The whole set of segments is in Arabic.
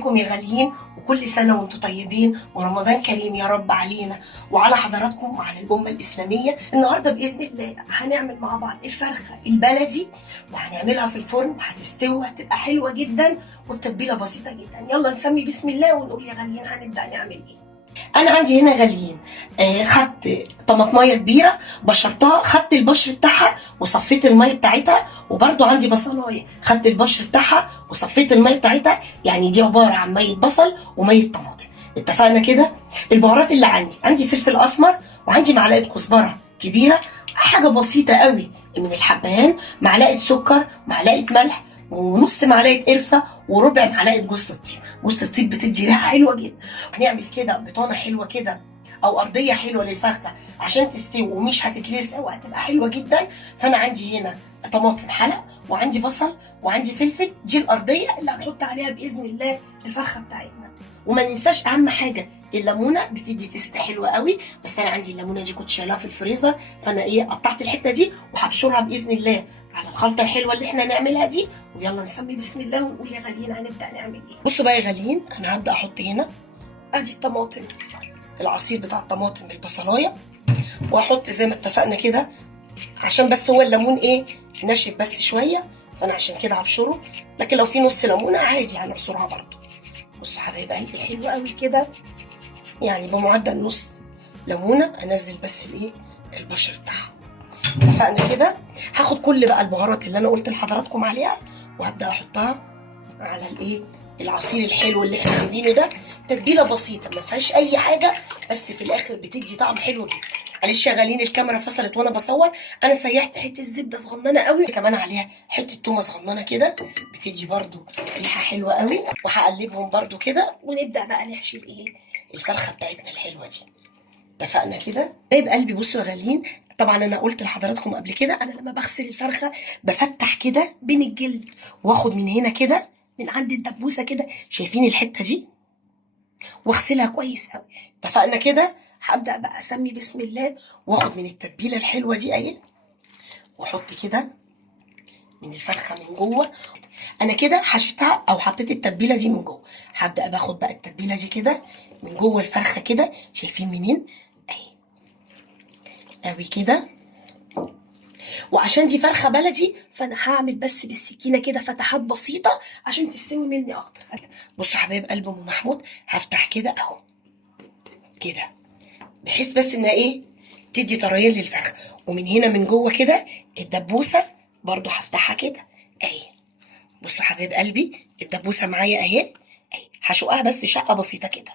عليكم يا غاليين، وكل سنة وانتم طيبين ورمضان كريم يا رب علينا وعلى حضراتكم وعلى الأمة الإسلامية. النهاردة بإذن الله هنعمل مع بعض الفرخة البلدي، وهنعملها في الفرن وهتستوي وهتبقى حلوة جدا والتتبيلة بسيطة جدا. يلا نسمي بسم الله ونقول يا غاليين هنبدأ نعمل ايه. انا عندي هنا غاليين خدت طماطمايه كبيره بشرتها، خدت البشر بتاعها وصفيت الميه بتاعتها، وبرده عندي بصلايه خدت البشر بتاعها وصفيت الميه بتاعتها، يعني دي عباره عن ميه بصل وميه طماطم. اتفقنا كده. البهارات اللي عندي فلفل اسمر، وعندي معلقه كزبره كبيره، حاجه بسيطه قوي من الحبهان، معلقه سكر، معلقه ملح، ونص معلقه قرفه، وربع معلقه جوز الطيب. جوز الطيب بتدي ريحه حلوه جدا. هنعمل كده بطانه حلوه كده او ارضيه حلوه للفرخه عشان تستوي ومش هتتلسع وهتبقى حلوه جدا. فانا عندي هنا طماطم حلق، وعندي بصل، وعندي فلفل. دي الارضيه اللي هنحط عليها باذن الله الفرخه بتاعتنا. وما ننساش اهم حاجه الليمونه، بتدي تيست حلوه قوي. بس انا عندي الليمونه دي كنت شايلاها في الفريزر، فانا قطعت الحته دي وهبشرها باذن الله على الخلطه الحلوه اللي احنا هنعملها دي. ويلا نسمي بسم الله ونقول يا غاليين هنبدا نعمل ايه. بصوا بقى يا غاليين، انا هبدا احط هنا ادي الطماطم، العصير بتاع الطماطم بالبصلايه، واحط زي ما اتفقنا كده عشان بس هو الليمون ناشف بس شويه، فانا عشان كده هبشره. لكن لو في نص ليمونه عادي هنعصرها برده. بصوا حبايب قلبي حلو قوي كده، يعني بمعدل نص ليمونه انزل بس البشر بتاعها. اتفقنا كده. هاخد كل بقى البهارات اللي انا قلت لحضراتكم عليها وهبدا احطها على العصير الحلو اللي احنا عاملينه ده. تتبيله بسيطه ما فيهاش اي حاجه، بس في الاخر بتدي طعم حلو جدا. معلش شغالين الكاميرا فصلت وانا بصور. انا سيحت حته زبده صغننه قوي، كمان عليها حته تومه صغننه كده بتدي برده ريحه حلوه قوي. وهقلبهم برده كده ونبدا بقى نحشي الفرخه بتاعتنا الحلوه دي. اتفقنا كده. حبايب قلبي بصوا يا غاليين، طبعا انا قلت لحضراتكم قبل كده انا لما بغسل الفرخه بفتح كده بين الجلد واخد من هنا كده من عند الدبوسه كده، شايفين الحته دي، واغسلها كويس قوي. اتفقنا كده. هبدا بقى اسمي بسم الله واخد من التتبيله الحلوه دي واحط كده من الفرخه من جوه. انا كده حشيتها او حطيت التتبيله دي من جوه. هبدا باخد بقى التتبيله دي كده من جوه الفرخه كده، شايفين منين قوي كده. وعشان دي فرخه بلدي فانا هعمل بس بالسكينه كده فتحات بسيطه عشان تستوي مني اكتر. بصوا حبايب قلب ام محمود، هفتح كده اهو كده، بحيث بس انها تدي طريان للفرخه. ومن هنا من جوه كده الدبوسه برضو هفتحها كده بصوا حبايب قلبي الدبوسه معايا اهي هشقها بس شقه بسيطه كده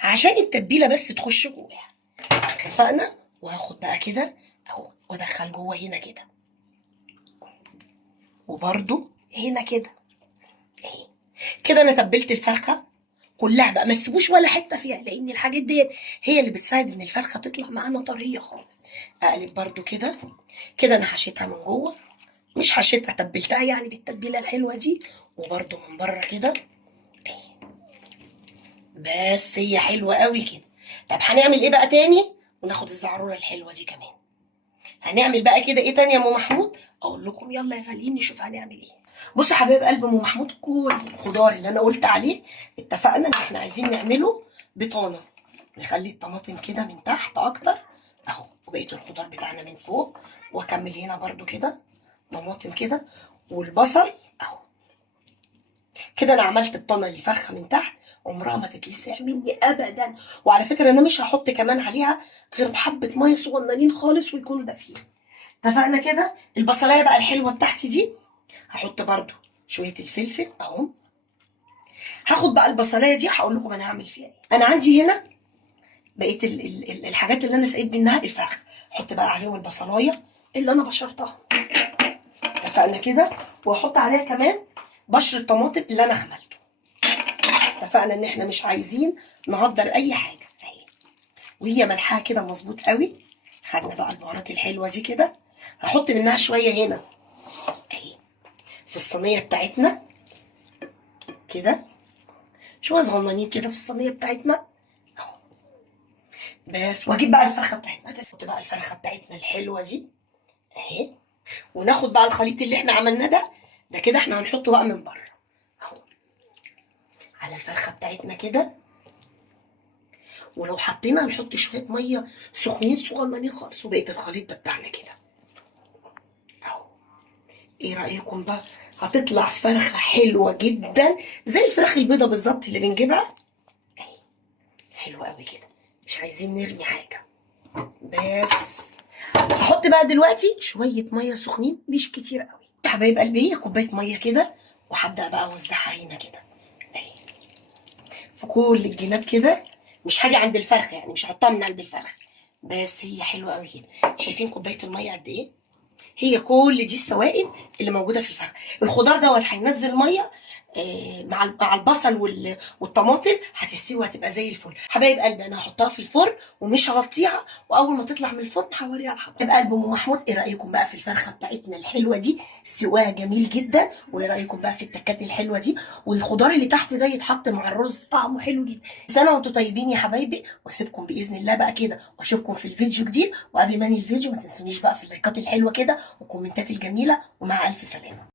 عشان التتبيله بس تخش جواها. اتفقنا. وهاخد بقى كده اهو وادخل جوه هنا كده، وبرده هنا كده كده. انا تبلت الفرخه كلها بقى، ما تسيبوش ولا حته فيها، لان الحاجات ديت هي اللي بتساعد ان الفرخه تطلع معانا طريه خالص. اقلب برده كده كده. انا حشيتها من جوه، مش حشيتها، تبلتها يعني بالتتبيله الحلوه دي، وبرده من بره كده بس هي حلوه قوي كده. طب هنعمل ايه بقى تاني؟ وناخد الزعروره الحلوه دي كمان. هنعمل بقى كده ايه تاني يا ام محمود؟ اقول لكم يلا يا غاليين نشوف هنعمل ايه. بصوا حبايب قلب ام محمود، كل الخضار اللي انا قلت عليه اتفقنا ان احنا عايزين نعمله بطانه. نخلي الطماطم كده من تحت اكتر اهو، وبقيه الخضار بتاعنا من فوق. واكمل هنا برده كده طماطم كده، والبصل اهو كده. انا عملت بطانه للفرخه من تحت عمرها ما تتلسع مني ابدا. وعلى فكره انا مش هحط كمان عليها غير حبه ميه صغننين خالص ويكونوا دافيين. اتفقنا كده. البصلايه بقى الحلوه بتاعتي دي هحط برده شويه الفلفل اهو. هاخد بقى البصلايه دي هقول لكم انا هعمل فيها ايه. انا عندي هنا بقيه الحاجات اللي انا سقيت منها الفرخ، احط بقى عليهم البصلايه اللي انا بشرتها. اتفقنا كده. واحط عليها كمان بشر الطماطم اللي انا عملته. اتفقنا ان احنا مش عايزين نهدر اي حاجه اهي، وهي ملحها كده مظبوط قوي. خدنا بقى البهارات الحلوه دي كده، هحط منها شويه هنا اهي في الصينيه بتاعتنا كده، شويه صغننين كده في الصينيه بتاعتنا اهو بس. واجيب بقى الفرخه بتاعتنا، نحط بقى الفرخه بتاعتنا الحلوه دي اهي، وناخد بقى الخليط اللي احنا عملناه ده كده احنا هنحطه بقى من بره اهو. على الفرخه بتاعتنا كده. ولو حطينا هنحط شويه ميه سخنين صغننين خالص، وبقيه الخليط ده بتاعنا كده اهو. ايه رايكم بقى؟ هتطلع فرخه حلوه جدا زي الفراخ البيضه بالظبط اللي بنجيبها اهي. حلوه قوي كده، مش عايزين نرمي حاجه. بس هحط بقى دلوقتي شويه ميه سخنين مش كتير قوي يا حبايب قلبي، هي كوبايه ميه كده، وهبدا بقى اوزعها هنا كده اهي في كل الجناب كده. مش حاجه عند الفرخه يعني، مش هحطها من عند الفرخه، بس هي حلوه قوي كده. شايفين كوبايه الميه قد ايه؟ هي كل دي السوائل اللي موجوده في الفرخه. الخضار دوت هينزل ميه مع البصل والطماطم، هتستوي وهتبقى زي الفل. حبايب قلبي انا هحطها في الفرن ومش هغطيها، واول ما تطلع من الفرن هوريها لحضرتك. حبايب قلبي ام محمود، ايه رايكم بقى في الفرخه بتاعتنا الحلوه دي؟ سواها جميل جدا. وايه رايكم بقى في التكات الحلوه دي؟ والخضار اللي تحت ده يتحط مع الرز طعمه حلو جدا. سنه وانتم طيبين يا حبايبي، واسيبكم باذن الله بقى كده، واشوفكم في الفيديو جديد. وقبل ما انهي الفيديو ما تنسونيش بقى في اللايكات الحلوه كده والكومنتات الجميله، ومع الف سلامه.